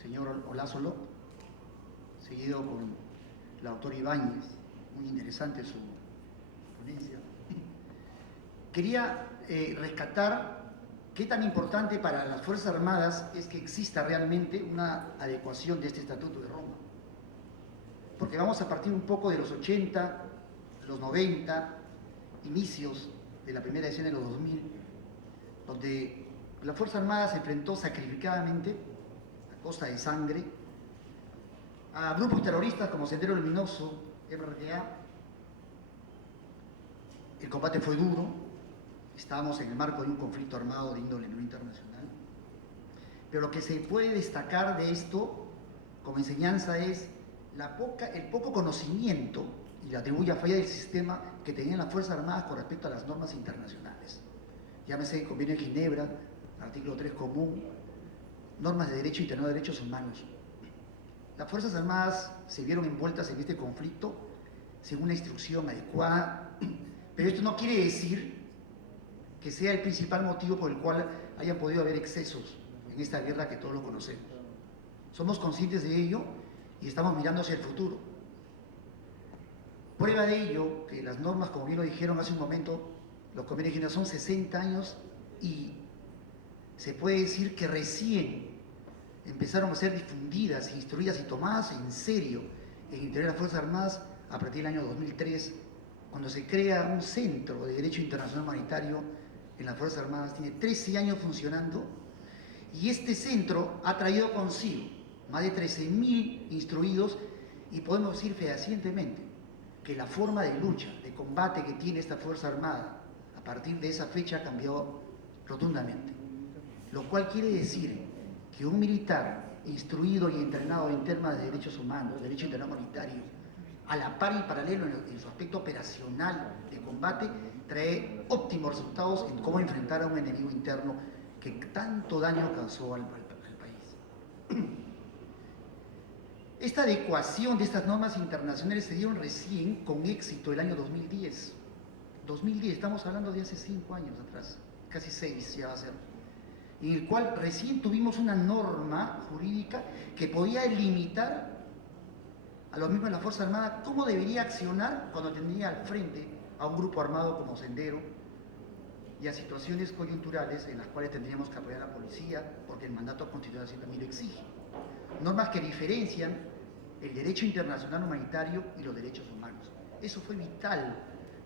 señor Olázolo, seguido con la doctora Ibáñez. Muy interesante su ponencia. Quería rescatar qué tan importante para las Fuerzas Armadas es que exista realmente una adecuación de este Estatuto de Roma. Porque vamos a partir un poco de los 80, los 90, inicios de la primera decena de los 2000, donde la Fuerza Armada se enfrentó sacrificadamente, a costa de sangre, a grupos terroristas como Sendero Luminoso, RRA. El combate fue duro, estábamos en el marco de un conflicto armado de índole no internacional, pero lo que se puede destacar de esto como enseñanza es el poco conocimiento y la tribulla falla del sistema que tenían las Fuerzas Armadas con respecto a las normas internacionales. Llámese Convenio de Ginebra, artículo 3 común, normas de derecho internacional de derechos humanos. Las Fuerzas Armadas se vieron envueltas en este conflicto según una instrucción adecuada, pero esto no quiere decir que sea el principal motivo por el cual hayan podido haber excesos en esta guerra que todos lo conocemos. Somos conscientes de ello y estamos mirando hacia el futuro. Prueba de ello, que las normas, como bien lo dijeron hace un momento, los convenios de Ginebra son 60 años y se puede decir que recién empezaron a ser difundidas, instruidas y tomadas en serio en el interior de las Fuerzas Armadas a partir del año 2003, cuando se crea un centro de Derecho Internacional Humanitario en las Fuerzas Armadas. Tiene 13 años funcionando y este centro ha traído consigo más de 13.000 instruidos y podemos decir fehacientemente que la forma de lucha, de combate que tiene esta Fuerza Armada a partir de esa fecha ha cambiado rotundamente. Lo cual quiere decir que un militar instruido y entrenado en temas de derechos humanos, derecho internacional humanitario, a la par y paralelo en su aspecto operacional de combate, trae óptimos resultados en cómo enfrentar a un enemigo interno que tanto daño causó al país. Esta adecuación de estas normas internacionales se dieron recién con éxito el año 2010. 2010, estamos hablando de hace 5 años atrás, casi 6 ya va a ser, en el cual recién tuvimos una norma jurídica que podía limitar a los miembros de la Fuerza Armada cómo debería accionar cuando tendría al frente a un grupo armado como Sendero y a situaciones coyunturales en las cuales tendríamos que apoyar a la policía porque el mandato constitucional también lo exige. Normas que diferencian el derecho internacional humanitario y los derechos humanos. Eso fue vital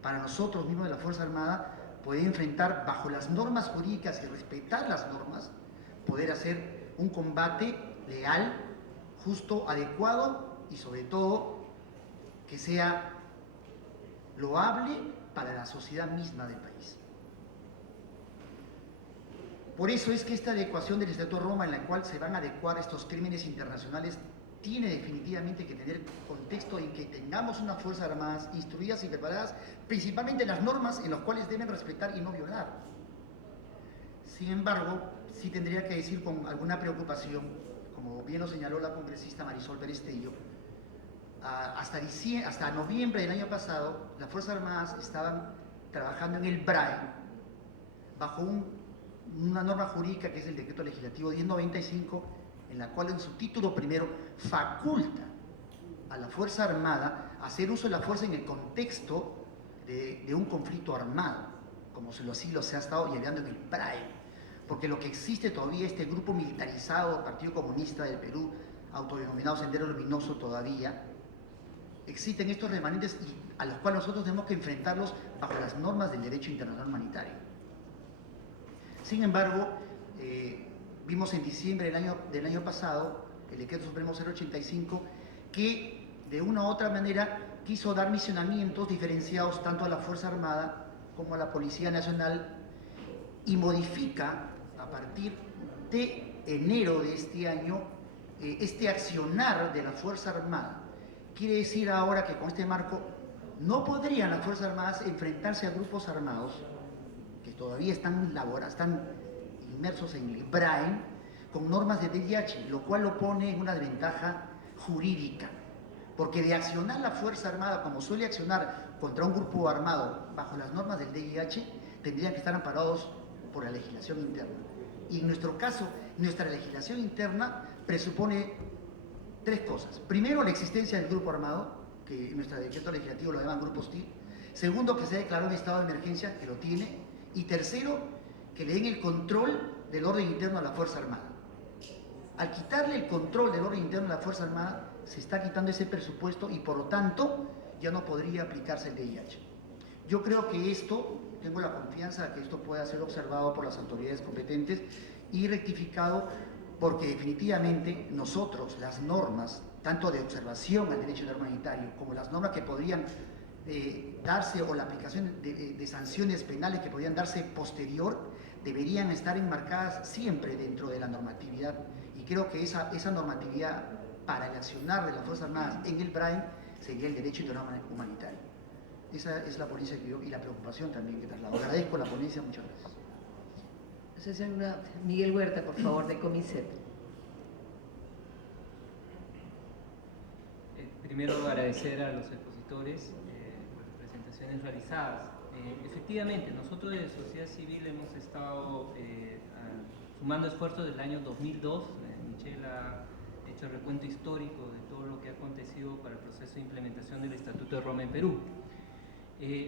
para nosotros mismos de la Fuerza Armada, poder enfrentar bajo las normas jurídicas y respetar las normas, poder hacer un combate leal, justo, adecuado y sobre todo que sea loable para la sociedad misma del país. Por eso es que esta adecuación del Estatuto de Roma, en la cual se van a adecuar estos crímenes internacionales, tiene definitivamente que tener contexto en que tengamos unas Fuerzas Armadas instruidas y preparadas, principalmente en las normas en las cuales deben respetar y no violar. Sin embargo, sí tendría que decir con alguna preocupación, como bien lo señaló la congresista Marisol Perestello, hasta noviembre del año pasado, las Fuerzas Armadas estaban trabajando en el BRAE, bajo una norma jurídica que es el Decreto Legislativo 1095, en la cual en su título primero faculta a la Fuerza Armada a hacer uso de la fuerza en el contexto de un conflicto armado, como se ha estado llevando en el BRAE, porque lo que existe todavía, este grupo militarizado, Partido Comunista del Perú, autodenominado Sendero Luminoso todavía, existen estos remanentes a los cuales nosotros tenemos que enfrentarlos bajo las normas del derecho internacional humanitario. Sin embargo, vimos en diciembre del año pasado el Decreto Supremo 085 que de una u otra manera quiso dar misionamientos diferenciados tanto a la Fuerza Armada como a la Policía Nacional y modifica a partir de enero de este año este accionar de la Fuerza Armada. Quiere decir ahora que con este marco no podrían las Fuerzas Armadas enfrentarse a grupos armados que todavía están inmersos en el BRAE con normas de DIH, lo cual lo pone en una desventaja jurídica, porque de accionar la Fuerza Armada como suele accionar contra un grupo armado bajo las normas del DIH, tendrían que estar amparados por la legislación interna. Y en nuestro caso, nuestra legislación interna presupone tres cosas. Primero, la existencia del grupo armado, que en nuestro decreto legislativo lo llaman grupo hostil. Segundo, que se declaró un estado de emergencia, que lo tiene. Y tercero, que le den el control del orden interno a la Fuerza Armada. Al quitarle el control del orden interno a la Fuerza Armada, se está quitando ese presupuesto y por lo tanto ya no podría aplicarse el DIH. Yo creo que esto, tengo la confianza de que esto pueda ser observado por las autoridades competentes y rectificado, porque definitivamente nosotros, las normas, tanto de observación al derecho humanitario como las normas que podrían darse o la aplicación de sanciones penales que podrían darse posterior, deberían estar enmarcadas siempre dentro de la normatividad. Y creo que esa normatividad para el accionar de las Fuerzas Armadas en el BRAEN sería el derecho internacional humanitario. Esa es la ponencia que yo, y la preocupación también que traslado. Agradezco la ponencia, muchas gracias. Señor Miguel Huerta, por favor, de Comiset. Primero agradecer a los expositores por las presentaciones realizadas. Efectivamente, nosotros de sociedad civil hemos estado sumando esfuerzos del año 2002. Michelle ha hecho el recuento histórico de todo lo que ha acontecido para el proceso de implementación del Estatuto de Roma en Perú.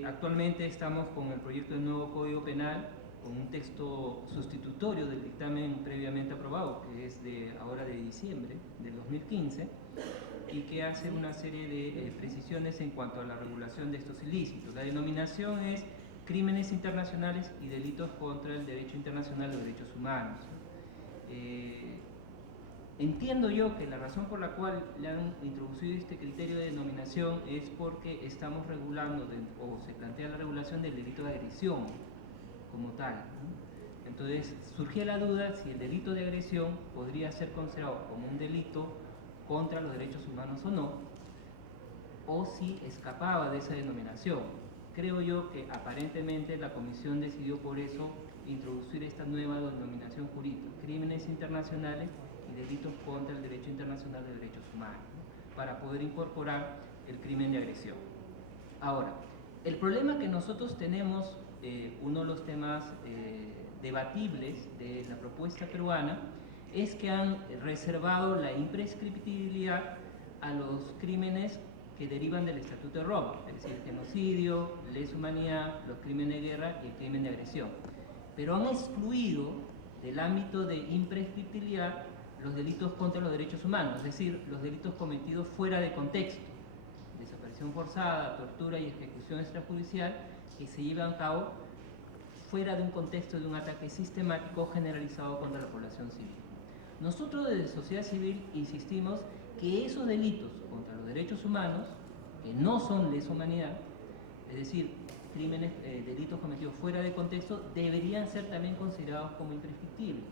Actualmente estamos con el proyecto del nuevo Código Penal, con un texto sustitutorio del dictamen previamente aprobado, que es ahora de diciembre del 2015, y que hace una serie de precisiones en cuanto a la regulación de estos ilícitos. La denominación es crímenes internacionales y delitos contra el derecho internacional de derechos humanos. Entiendo yo que la razón por la cual le han introducido este criterio de denominación es porque estamos regulando, o se plantea la regulación del delito de agresión como tal, ¿no? Entonces surgía la duda si el delito de agresión podría ser considerado como un delito contra los derechos humanos o no, o si escapaba de esa denominación. Creo yo que aparentemente la Comisión decidió por eso introducir esta nueva denominación jurídica, crímenes internacionales y delitos contra el derecho internacional de derechos humanos, ¿no?, para poder incorporar el crimen de agresión. Ahora, el problema que nosotros tenemos, uno de los temas debatibles de la propuesta peruana, es que han reservado la imprescriptibilidad a los crímenes que derivan del Estatuto de Roma, es decir, genocidio, lesa humanidad, los crímenes de guerra y el crimen de agresión. Pero han excluido del ámbito de imprescriptibilidad los delitos contra los derechos humanos, es decir, los delitos cometidos fuera de contexto, desaparición forzada, tortura y ejecución extrajudicial, que se llevan a cabo fuera de un contexto de un ataque sistemático generalizado contra la población civil. Nosotros desde sociedad civil insistimos que esos delitos contra los derechos humanos, que no son lesa humanidad, es decir, crímenes, delitos cometidos fuera de contexto, deberían ser también considerados como imprescriptibles.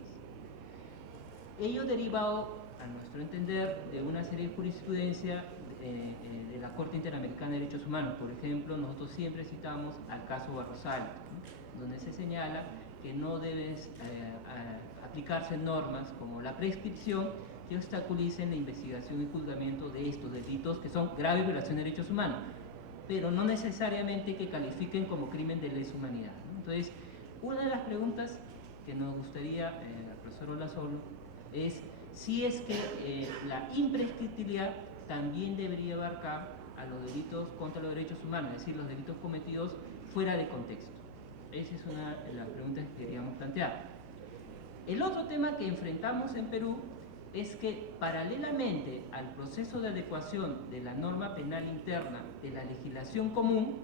Ello derivado, a nuestro entender, de una serie de jurisprudencia de la Corte Interamericana de Derechos Humanos. Por ejemplo, nosotros siempre citamos al caso Barros Alto, ¿no?, donde se señala que no deben aplicarse normas como la prescripción que obstaculicen la investigación y juzgamiento de estos delitos que son graves violaciones de derechos humanos, pero no necesariamente que califiquen como crimen de lesa humanidad, ¿no? Entonces, una de las preguntas que nos gustaría al profesor Olazolo es si es que la imprescriptibilidad también debería abarcar a los delitos contra los derechos humanos, es decir, los delitos cometidos fuera de contexto. Esa es una de las preguntas que queríamos plantear. El otro tema que enfrentamos en Perú es que paralelamente al proceso de adecuación de la norma penal interna de la legislación común,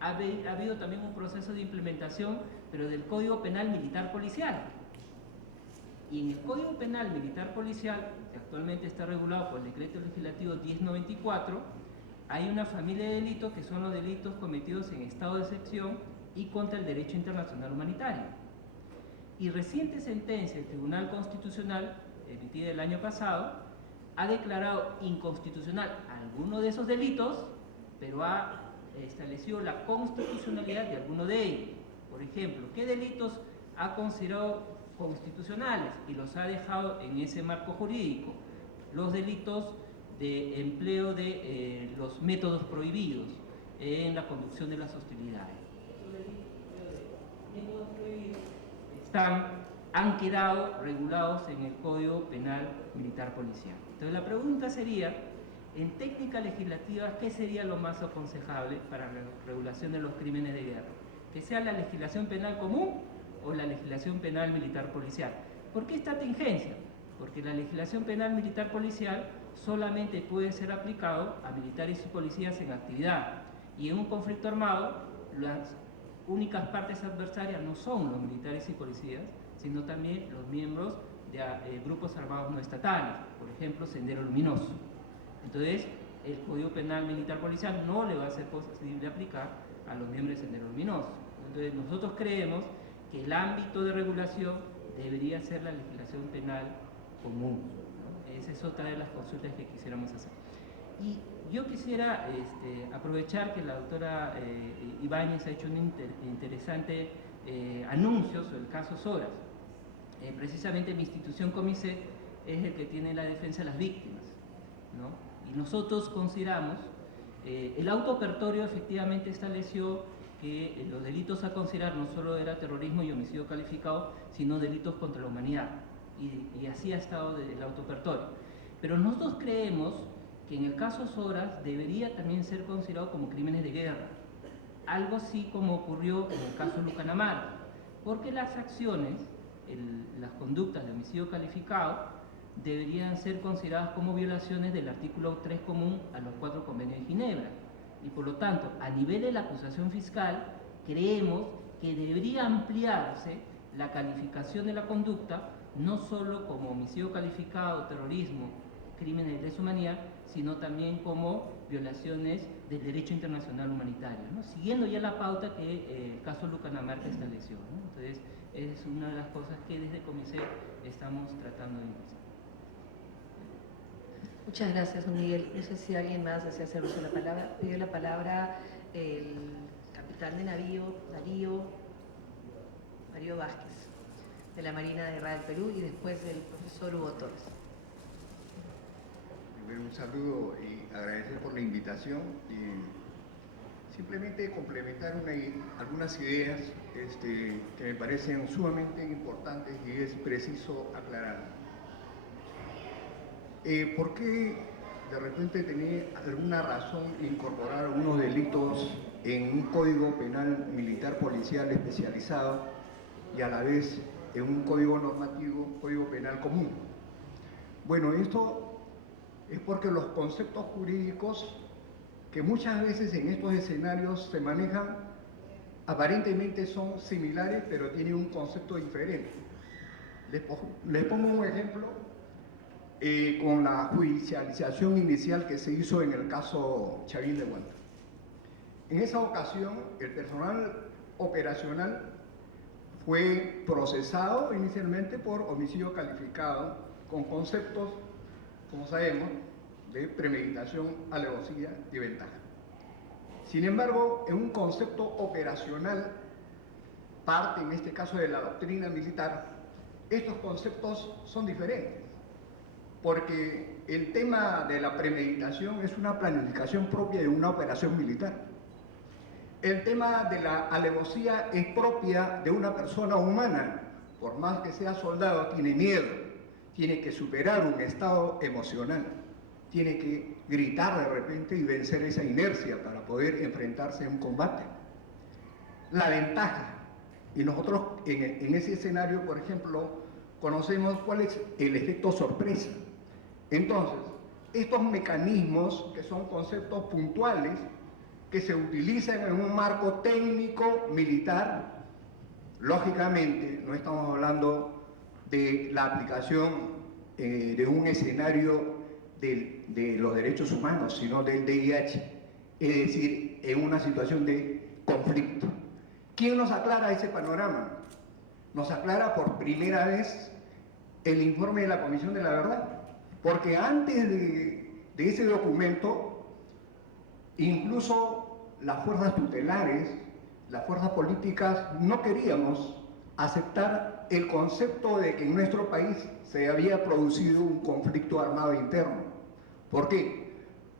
ha habido también un proceso de implementación, pero del Código Penal Militar Policial. Y en el Código Penal Militar Policial, que actualmente está regulado por el Decreto Legislativo 1094, hay una familia de delitos que son los delitos cometidos en estado de excepción y contra el derecho internacional humanitario. Y reciente sentencia del Tribunal Constitucional, emitida el año pasado, ha declarado inconstitucional algunos de esos delitos, pero ha establecido la constitucionalidad de algunos de ellos. Por ejemplo, ¿qué delitos ha considerado constitucionales y los ha dejado en ese marco jurídico? Los delitos de empleo de los métodos prohibidos en la conducción de las hostilidades. Esos delitos de métodos prohibidos están han quedado regulados en el Código Penal Militar Policial. Entonces la pregunta sería, en técnica legislativa, ¿qué sería lo más aconsejable para la regulación de los crímenes de guerra? ¿Que sea la legislación penal común o la legislación penal militar policial? ¿Por qué esta tingencia? Porque la legislación penal militar policial solamente puede ser aplicado a militares y policías en actividad, y en un conflicto armado las únicas partes adversarias no son los militares y policías, sino también los miembros de grupos armados no estatales, por ejemplo Sendero Luminoso. Entonces el Código Penal Militar Policial no le va a ser posible aplicar a los miembros de Sendero Luminoso. Entonces nosotros creemos que el ámbito de regulación debería ser la legislación penal común, ¿no? Esa es otra de las consultas que quisiéramos hacer. Y yo quisiera aprovechar que la doctora Ibáñez ha hecho un interesante anuncio sobre el caso Soras. Precisamente mi institución Comicet es el que tiene la defensa de las víctimas, ¿no? Y nosotros consideramos, el auto apertorio efectivamente estableció que los delitos a considerar no solo era terrorismo y homicidio calificado, sino delitos contra la humanidad. Y así ha estado el auto apertorio. Pero nosotros creemos que en el caso Soras debería también ser considerado como crímenes de guerra, algo así como ocurrió en el caso Lucanamar, porque las acciones, las conductas de homicidio calificado deberían ser consideradas como violaciones del artículo 3 común a los 4 convenios de Ginebra, y por lo tanto, a nivel de la acusación fiscal, creemos que debería ampliarse la calificación de la conducta, no solo como homicidio calificado, terrorismo, crímenes de lesa humanidad, sino también como violaciones del derecho internacional humanitario, ¿no? Siguiendo ya la pauta que el caso Lucanamar estableció, ¿no? Entonces, es una de las cosas que desde Comicet estamos tratando de impulsar. Muchas gracias, don Miguel. No sé si alguien más desea hacer uso de la palabra. Pidió la palabra el capitán de navío, Darío Vázquez, de la Marina de Guerra del Perú, y después el profesor Hugo Torres. Primero un saludo y agradecer por la invitación y simplemente complementar algunas ideas que me parecen sumamente importantes y es preciso aclarar. ¿Por qué de repente tenía alguna razón incorporar algunos delitos en un código penal militar policial especializado y a la vez en un código normativo, código penal común? Bueno, esto es porque los conceptos jurídicos que muchas veces en estos escenarios se manejan aparentemente son similares, pero tienen un concepto diferente. Les pongo un ejemplo con la judicialización inicial que se hizo en el caso Chavín de Huanta. En esa ocasión, el personal operacional fue procesado inicialmente por homicidio calificado con conceptos, como sabemos, de premeditación, alevosía y ventaja. Sin embargo, en un concepto operacional, parte en este caso de la doctrina militar, estos conceptos son diferentes, porque el tema de la premeditación es una planificación propia de una operación militar. El tema de la alevosía es propia de una persona humana, por más que sea soldado, tiene miedo, tiene que superar un estado emocional, tiene que gritar de repente y vencer esa inercia para poder enfrentarse a un combate. La ventaja, y nosotros en ese escenario, por ejemplo, conocemos cuál es el efecto sorpresa. Entonces, estos mecanismos, que son conceptos puntuales, que se utilizan en un marco técnico militar, lógicamente no estamos hablando de la aplicación de un escenario de los derechos humanos, sino del DIH, es decir, en una situación de conflicto. ¿Quién nos aclara ese panorama? Nos aclara por primera vez el informe de la Comisión de la Verdad, porque antes de ese documento, incluso las fuerzas tutelares, las fuerzas políticas, no queríamos aceptar el concepto de que en nuestro país se había producido un conflicto armado interno. ¿Por qué?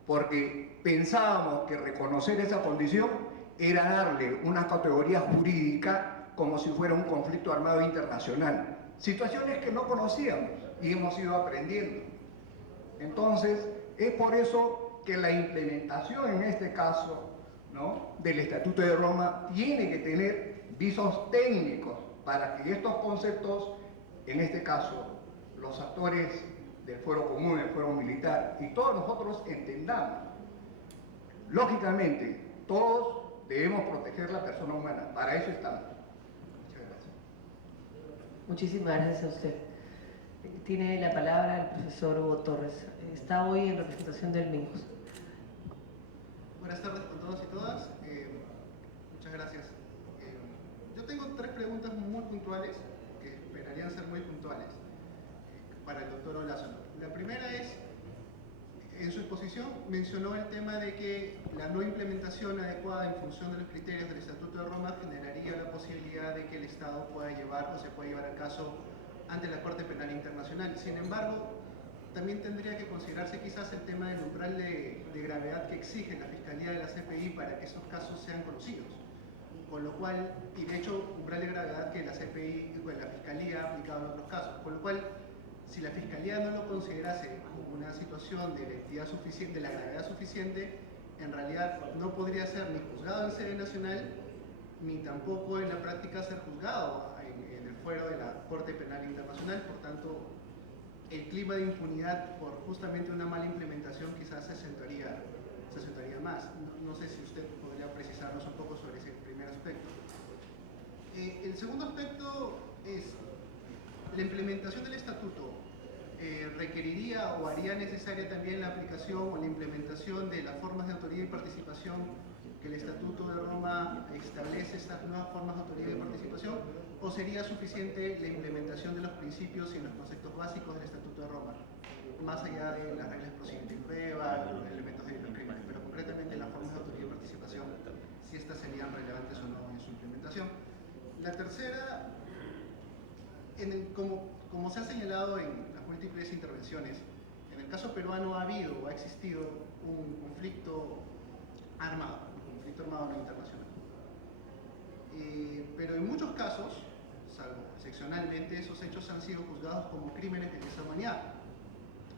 Porque pensábamos que reconocer esa condición era darle una categoría jurídica como si fuera un conflicto armado internacional, situaciones que no conocíamos y hemos ido aprendiendo. Entonces, es por eso que la implementación en este caso, ¿no?, del Estatuto de Roma tiene que tener visos técnicos para que estos conceptos, en este caso, los actores del fuero común, del fuero militar y todos nosotros entendamos. Lógicamente, todos debemos proteger la persona humana, para eso estamos. Muchas gracias. Muchísimas gracias a usted. Tiene la palabra el profesor Hugo Torres. Está hoy en representación del MINUS. Buenas tardes con todos y todas. Muchas gracias. Yo tengo 3 preguntas muy puntuales, que esperarían ser muy puntuales, para el doctor Olazo. La primera es, en su exposición mencionó el tema de que la no implementación adecuada en función de los criterios del Estatuto de Roma generaría la posibilidad de que el Estado pueda llevar o se pueda llevar el caso ante la Corte Penal Internacional. Sin embargo, también tendría que considerarse quizás el tema del umbral de gravedad que exige la Fiscalía de la CPI para que esos casos sean conocidos. Con lo cual, y de hecho, umbral de gravedad que la CPI, bueno, la Fiscalía ha aplicado en otros casos. Con lo cual, si la Fiscalía no lo considerase como una situación de la entidad suficiente, de la gravedad suficiente, en realidad no podría ser ni juzgado en sede nacional, ni tampoco en la práctica ser juzgado en el fuero de la Corte Penal Internacional. Por tanto, el clima de impunidad por justamente una mala implementación quizás se acentuaría más. No sé si usted podría precisarnos un poco sobre ese primer aspecto. El segundo aspecto es, la implementación del estatuto requeriría o haría necesaria también la aplicación o la implementación de las formas de autoría y participación que el Estatuto de Roma establece, estas nuevas formas de autoría y participación, o sería suficiente la implementación de los principios y los conceptos básicos del Estatuto de Roma, más allá de las reglas de procedimiento y prueba, los elementos de los crímenes, pero concretamente las formas de autoría y participación, si estas serían relevantes o no en su implementación. La tercera, como se ha señalado en las múltiples intervenciones, en el caso peruano ha habido o ha existido un conflicto armado no internacional. Pero en muchos casos, salvo excepcionalmente, esos hechos han sido juzgados como crímenes de lesa humanidad,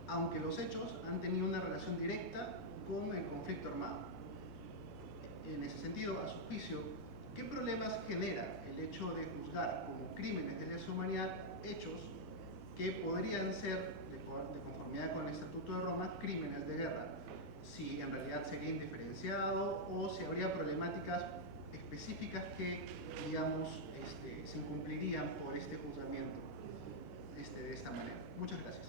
aunque los hechos han tenido una relación directa con el conflicto armado. En ese sentido, a su juicio, ¿qué problemas genera el hecho de juzgar como crímenes de lesa humanidad hechos que podrían ser, de conformidad con el Estatuto de Roma, crímenes de guerra? Si en realidad sería indiferenciado o si habría problemáticas específicas que, digamos, se incumplirían por este juzgamiento de esta manera. Muchas gracias.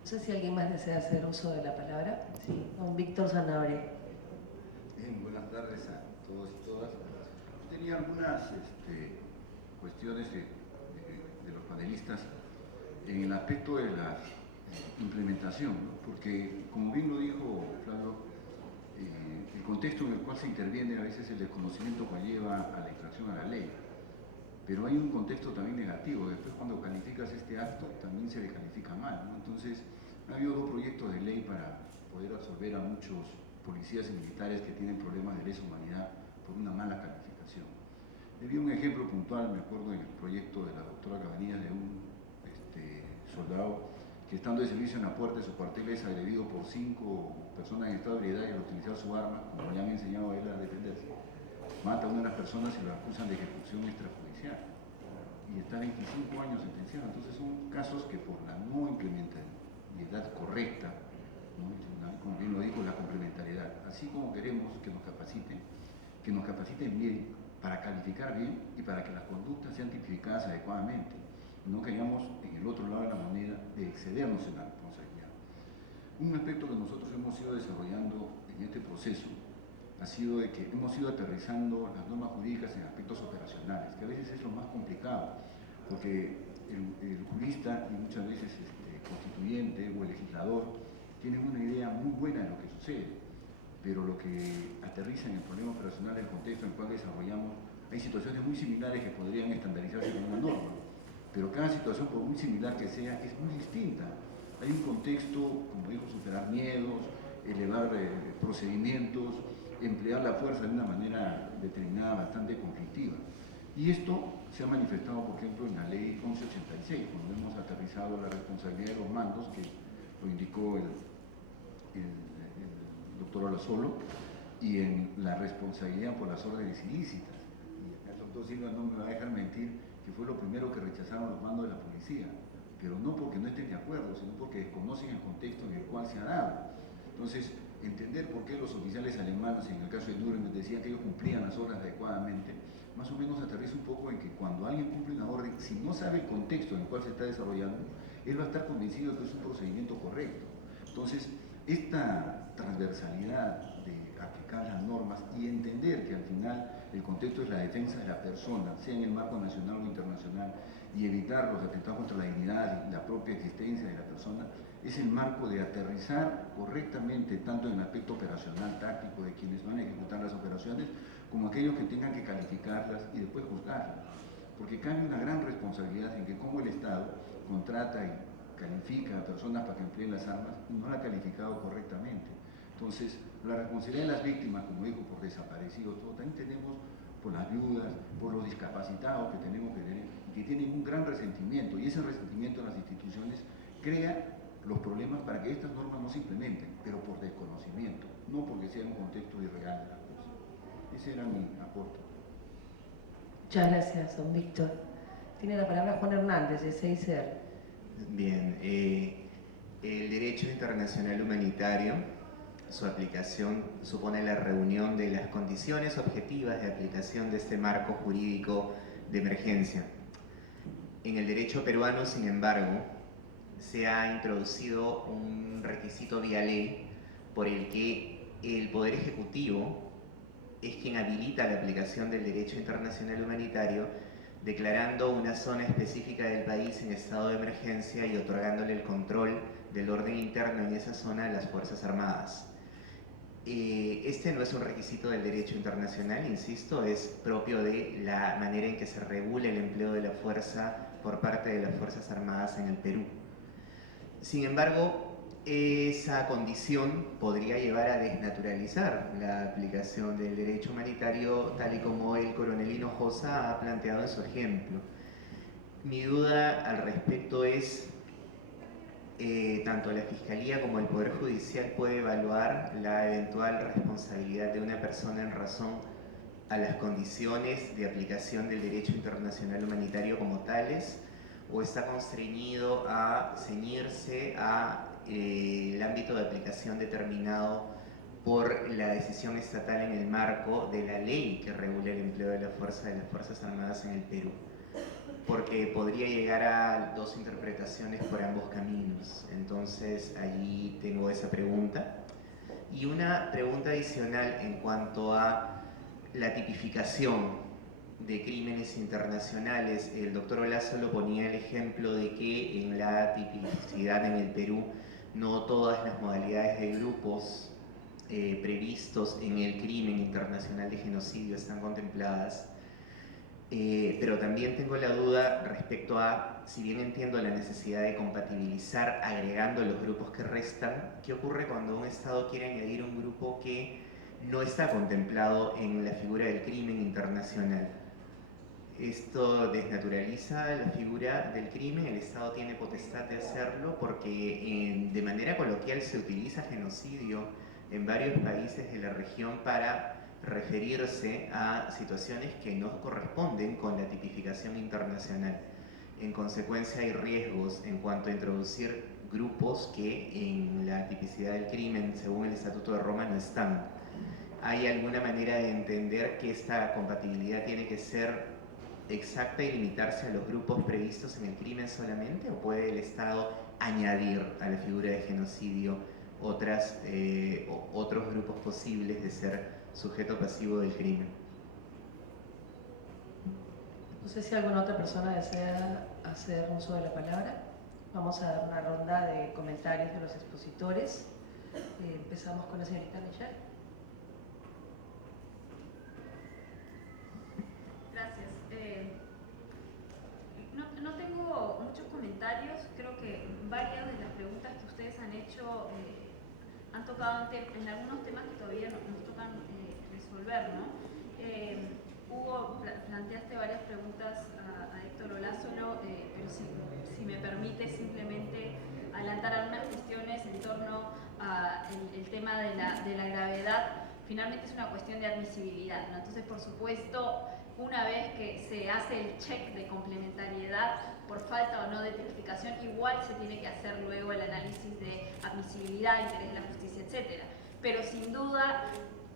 No sé si alguien más desea hacer uso de la palabra. Sí, don Víctor Sanabria. Bien, buenas tardes a todos y todas. Tenía algunas cuestiones de los panelistas en el aspecto de la implementación, ¿no? Porque, como bien lo dijo Flavio, el contexto en el cual se interviene a veces el desconocimiento conlleva a la infracción a la ley, pero hay un contexto también negativo. Después, cuando calificas este acto, también se descalifica mal, ¿no? Entonces, ha habido 2 proyectos de ley para poder absorber a muchos policías y militares que tienen problemas de lesa humanidad por una mala calificación. Le di un ejemplo puntual, me acuerdo en el proyecto de la doctora Cabanillas, de un soldado que, estando de servicio en la puerta de su cuartel, es agredido por 5 personas en estado de ebriedad y al utilizar su arma, como le han enseñado a él a defenderse, mata a una de las personas y lo acusan de ejecución extrajudicial y está 25 años sentenciado. Entonces son casos que, por la no implementariedad correcta, ¿no?, como bien lo dijo, la complementariedad, así como queremos que nos capaciten bien para calificar bien y para que las conductas sean tipificadas adecuadamente, no caigamos en el otro lado de la moneda de excedernos en la responsabilidad. Un aspecto que nosotros hemos ido desarrollando en este proceso ha sido de que hemos ido aterrizando las normas jurídicas en aspectos operacionales, que a veces es lo más complicado, porque el jurista y muchas veces constituyente o el legislador tienen una idea muy buena de lo que sucede, pero lo que aterriza en el problema operacional, el contexto en el cual desarrollamos, hay situaciones muy similares que podrían estandarizarse con una norma, pero cada situación, por muy similar que sea, es muy distinta. Hay un contexto, como dijo, superar miedos, elevar procedimientos, emplear la fuerza de una manera determinada bastante conflictiva. Y esto se ha manifestado, por ejemplo, en la ley 1186, cuando hemos aterrizado la responsabilidad de los mandos, que lo indicó el doctor Olasolo, y en la responsabilidad por las órdenes ilícitas. Y el doctor Silva no me va a dejar mentir que fue lo primero que rechazaron los mandos de la policía, pero no porque no estén de acuerdo, sino porque desconocen el contexto en el cual se ha dado. Entonces, entender por qué los oficiales alemanes, en el caso de Nuremberg, decían que ellos cumplían las órdenes adecuadamente, más o menos aterriza un poco en que cuando alguien cumple una orden, si no sabe el contexto en el cual se está desarrollando, él va a estar convencido de que es un procedimiento correcto. Entonces, esta transversalidad de aplicar las normas y entender que al final el contexto es la defensa de la persona, sea en el marco nacional o internacional, y evitar los atentados contra la dignidad y la propia existencia de la persona, es el marco de aterrizar correctamente, tanto en el aspecto operacional, táctico, de quienes van a ejecutar las operaciones, como aquellos que tengan que calificarlas y después juzgarlas. Porque cae una gran responsabilidad en que como el Estado contrata y califica a personas para que empleen las armas y no la ha calificado correctamente. Entonces, la responsabilidad de las víctimas, como dijo, por desaparecidos, todo, también tenemos por las viudas, por los discapacitados que tenemos que tener, y que tienen un gran resentimiento, y ese resentimiento en las instituciones crea los problemas para que estas normas no se implementen, pero por desconocimiento, no porque sea un contexto irreal de las cosas. Ese era mi aporte. Muchas gracias, don Víctor. Tiene la palabra Juan Hernández, de CICR. Bien, el derecho internacional humanitario, su aplicación supone la reunión de las condiciones objetivas de aplicación de este marco jurídico de emergencia. En el derecho peruano, sin embargo, se ha introducido un requisito vía ley por el que el Poder Ejecutivo es quien habilita la aplicación del derecho internacional humanitario, declarando una zona específica del país en estado de emergencia y otorgándole el control del orden interno en esa zona a las Fuerzas Armadas. Este no es un requisito del derecho internacional, insisto, es propio de la manera en que se regula el empleo de la fuerza por parte de las Fuerzas Armadas en el Perú. Sin embargo, esa condición podría llevar a desnaturalizar la aplicación del derecho humanitario tal y como el coronel Hinojosa ha planteado en su ejemplo. Mi duda al respecto es, tanto la Fiscalía como el Poder Judicial puede evaluar la eventual responsabilidad de una persona en razón a las condiciones de aplicación del derecho internacional humanitario como tales, o está constreñido a ceñirse a el ámbito de aplicación determinado por la decisión estatal en el marco de la ley que regula el empleo de la fuerza de las Fuerzas Armadas en el Perú, porque podría llegar a dos interpretaciones por ambos caminos. Entonces allí tengo esa pregunta. Y una pregunta adicional en cuanto a la tipificación de crímenes internacionales. El doctor Olasolo ponía el ejemplo de que en la tipicidad en el Perú no todas las modalidades de grupos previstos en el crimen internacional de genocidio están contempladas. Pero también tengo la duda respecto a, si bien entiendo la necesidad de compatibilizar agregando los grupos que restan, ¿qué ocurre cuando un Estado quiere añadir un grupo que no está contemplado en la figura del crimen internacional? Esto desnaturaliza la figura del crimen, el Estado tiene potestad de hacerlo porque de manera coloquial se utiliza genocidio en varios países de la región para referirse a situaciones que no corresponden con la tipificación internacional. En consecuencia hay riesgos en cuanto a introducir grupos que en la tipicidad del crimen, según el Estatuto de Roma, no están. ¿Hay alguna manera de entender que esta compatibilidad tiene que ser exacta y limitarse a los grupos previstos en el crimen solamente, o puede el Estado añadir a la figura de genocidio otros grupos posibles de ser sujeto pasivo del crimen? No sé si alguna otra persona desea hacer uso de la palabra. Vamos a dar una ronda de comentarios de los expositores. Empezamos con la señorita Michelle. Gracias. No tengo muchos comentarios. Creo que varias de las preguntas que ustedes han hecho han tocado en algunos temas que todavía nos tocan resolver, ¿no? Hugo, planteaste varias preguntas a Héctor Olázolo, pero si me permite simplemente adelantar algunas cuestiones en torno al tema de la gravedad. Finalmente es una cuestión de admisibilidad, ¿no? Entonces, por supuesto, una vez que se hace el check de complementariedad por falta o no de tipificación, igual se tiene que hacer luego el análisis de admisibilidad, interés de la justicia, etc. Pero sin duda,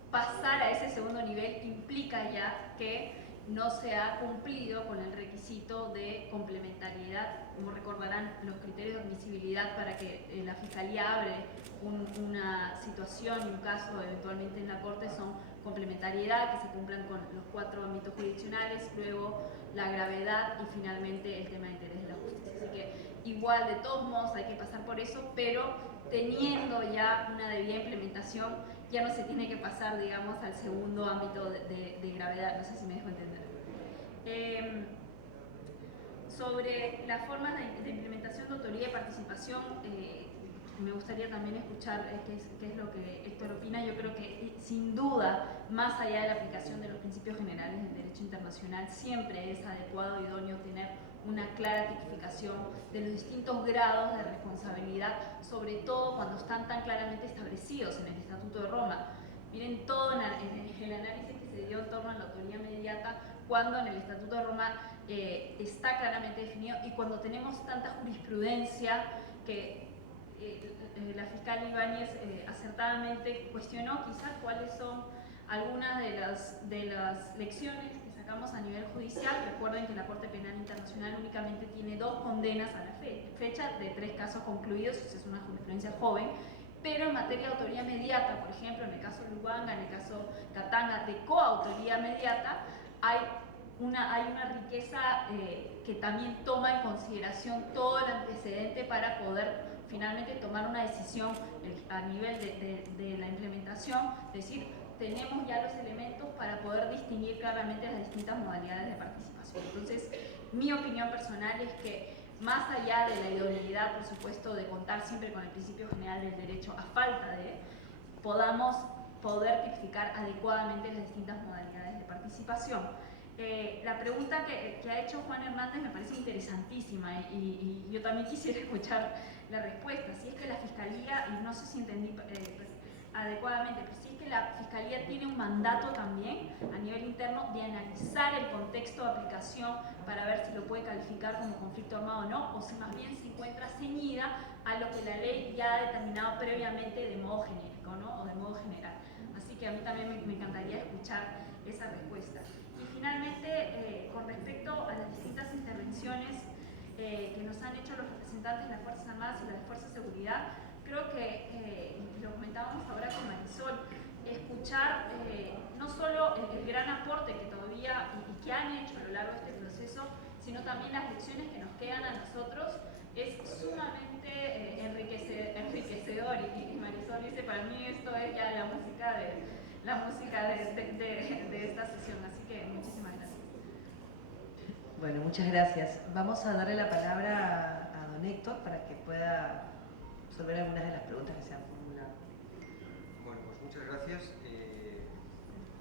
pasar a ese segundo nivel implica ya que no se ha cumplido con el requisito de complementariedad. Como recordarán, los criterios de admisibilidad para que la Fiscalía abre una situación y un caso eventualmente en la Corte son complementariedad, que se cumplan con los 4 ámbitos jurisdiccionales, luego la gravedad y finalmente el tema de interés de la justicia. Así que igual, de todos modos, hay que pasar por eso, pero teniendo ya una debida implementación, ya no se tiene que pasar, digamos, al segundo ámbito de gravedad. No sé si me dejo entender. Sobre las formas de implementación de autoría y participación, me gustaría también escuchar qué es lo que Héctor opina. Yo creo que, sin duda, más allá de la aplicación de los principios generales del derecho internacional, siempre es adecuado y idóneo tener una clara tipificación de los distintos grados de responsabilidad, sobre todo cuando están tan claramente establecidos en el Estatuto de Roma. Miren todo en el análisis que se dio en torno a la autoría inmediata, cuando en el Estatuto de Roma está claramente definido, y cuando tenemos tanta jurisprudencia que la fiscal Ibáñez acertadamente cuestionó quizás cuáles son algunas de las lecciones que sacamos a nivel judicial. Recuerden que la Corte Penal Internacional únicamente tiene 2 condenas a la fecha de 3 casos concluidos, es una jurisprudencia joven, pero en materia de autoría mediata, por ejemplo, en el caso Lubanga, en el caso Katanga, de coautoría mediata, hay una riqueza que también toma en consideración todo el antecedente para poder finalmente tomar una decisión a nivel de la implementación, es decir, tenemos ya los elementos para poder distinguir claramente las distintas modalidades de participación. Entonces, mi opinión personal es que, más allá de la idoneidad, por supuesto, de contar siempre con el principio general del derecho, a falta de, podamos poder tipificar adecuadamente las distintas modalidades de participación. La pregunta que ha hecho Juan Hernández me parece interesantísima y yo también quisiera escuchar la respuesta. Si es que la Fiscalía, y no sé si entendí adecuadamente, pero si es que la Fiscalía tiene un mandato también a nivel interno de analizar el contexto de aplicación para ver si lo puede calificar como conflicto armado o no, o si más bien se encuentra ceñida a lo que la ley ya ha determinado previamente de modo genérico, ¿no? O de modo general. Así que a mí también me encantaría escuchar esa respuesta. Y finalmente, con respecto a las distintas intervenciones que nos han hecho los representantes de las Fuerzas Armadas y de las Fuerzas de Seguridad, creo que, lo comentábamos ahora con Marisol, escuchar no solo el gran aporte que todavía y que han hecho a lo largo de este proceso, sino también las lecciones que nos quedan a nosotros, es sumamente enriquecedor. Y Marisol dice, para mí esto es ya la música de esta sesión. Así que muchísimas gracias. Bueno, muchas gracias. Vamos a darle la palabra a don Héctor para que pueda resolver algunas de las preguntas que se han formulado. Bueno, pues muchas gracias.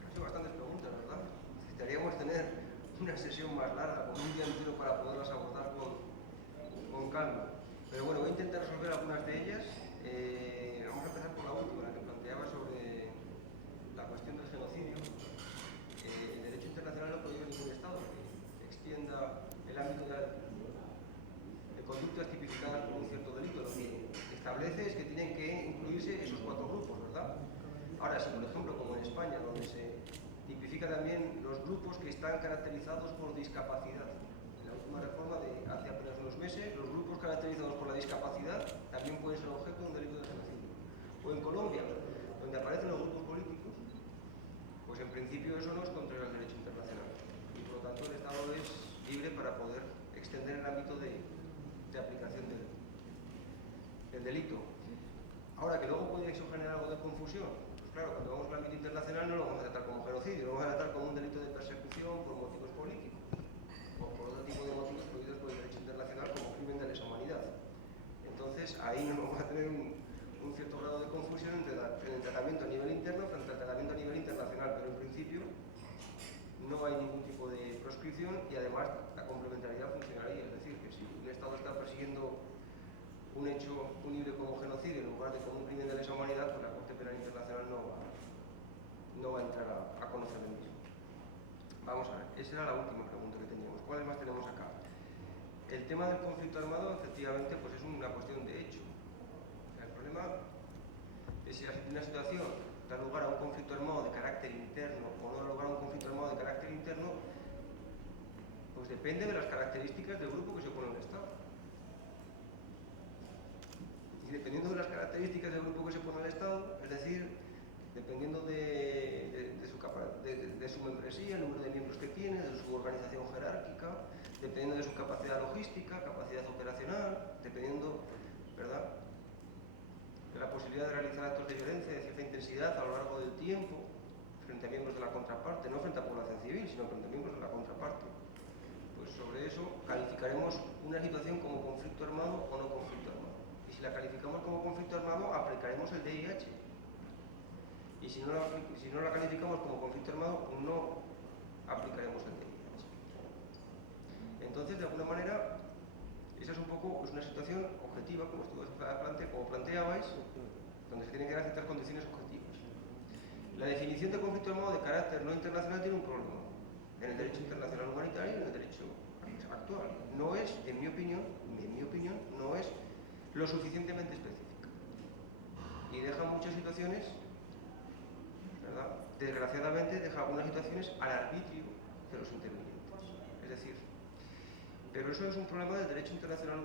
Han sido bastantes preguntas, ¿verdad? Necesitaríamos tener una sesión más larga, con un día entero para poderlas abordar con calma. Pero bueno, voy a intentar resolver algunas de ellas. Vamos a empezar por la última, la que planteaba sobre la cuestión del genocidio. El derecho internacional no prohíbe ningún Estado que extienda el ámbito de conductas tipificadas por un cierto delito. Lo que establece es que tienen que incluirse esos 4 grupos, ¿verdad? Ahora, si por ejemplo, como en España, donde se tipifica también los grupos que están caracterizados por discapacidad. En la última reforma de hace apenas unos meses, los grupos caracterizados por la discapacidad también pueden ser objeto de un delito de genocidio. O en Colombia, donde aparecen los grupos políticos, pues en principio eso no es contrario al derecho internacional. Y por lo tanto el Estado es libre para poder extender el ámbito de aplicación del delito. Ahora, que luego puede eso generar algo de confusión. Pues claro, cuando vamos al ámbito internacional no lo vamos a tratar como genocidio, lo vamos a tratar como un delito de persecución por motivos políticos o por otro tipo de motivos prohibidos por el derecho internacional como crimen de lesa humanidad. Entonces ahí no vamos a tener un cierto grado de confusión entre el tratamiento a nivel interno frente al tratamiento a nivel internacional, pero en principio no hay ningún tipo de proscripción y además la complementariedad funcionaría, es decir, que si el Estado está persiguiendo un hecho punible como genocidio en lugar de como un crimen de lesa humanidad, pues la Corte Penal Internacional no va a entrar a conocer el mismo. Vamos a ver, esa era la última pregunta que teníamos. ¿Cuáles más tenemos acá? El tema del conflicto armado, efectivamente, pues es una cuestión de hecho. El problema es si una situación da lugar a un conflicto armado de carácter interno o no da lugar a un conflicto armado de carácter interno, pues depende de las características del grupo que se opone al Estado. Y dependiendo de las características del grupo que se opone al Estado, es decir, dependiendo de su membresía, el número de miembros que tiene, de su organización jerárquica, dependiendo de su capacidad logística, capacidad operacional, dependiendo, ¿verdad?, de la posibilidad de realizar actos de violencia de cierta intensidad a lo largo del tiempo frente a miembros de la contraparte, no frente a población civil, sino frente a miembros de la contraparte. Pues sobre eso calificaremos una situación como conflicto armado o no conflicto armado. Y si la calificamos como conflicto armado, aplicaremos el DIH. Y si no la calificamos como conflicto armado, no aplicaremos el DIH. Entonces, de alguna manera, esa es un poco una situación objetiva, como planteabais, donde se tienen que dar ciertas condiciones objetivas. La definición de conflicto armado de carácter no internacional tiene un problema en el derecho internacional humanitario y en el derecho actual. No es, en mi opinión, no es lo suficientemente específica. Y deja muchas situaciones, ¿verdad?, desgraciadamente deja algunas situaciones al arbitrio de los intervinientes. Es decir, pero eso es un problema del derecho internacional